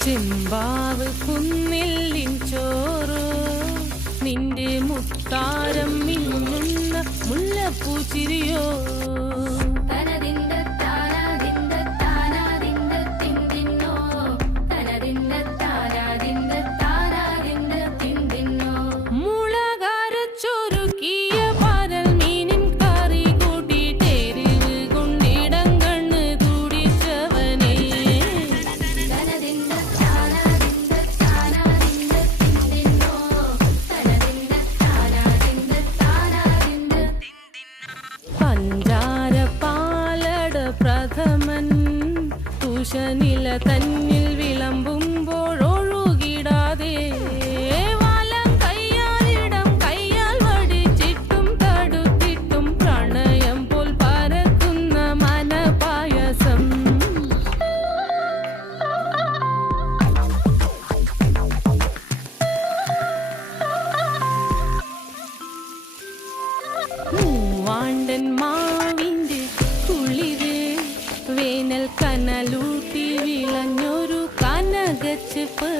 ചെമ്പാവ് കുന്നില്ലിൻ ചോറോ നിന്റെ മുത്താരം മിന്നുന്ന മുല്ലപ്പൂച്ചിരിയോ നില തന്നിൽ വിളമ്പുമ്പോഴൊഴുകിടാതെ വലം കയ്യാലിടം കയ്യാൽ വടിച്ചിട്ടും തടുത്തിട്ടും പ്രണയം പോൽ പരക്കുന്ന മനപായസം മൂവാണ്ടൻ മാവിന്റെ കുളിര് വേനൽ കനലൂട്ടി വിളഞ്ഞൊരു കനകച്ചിപ്പ്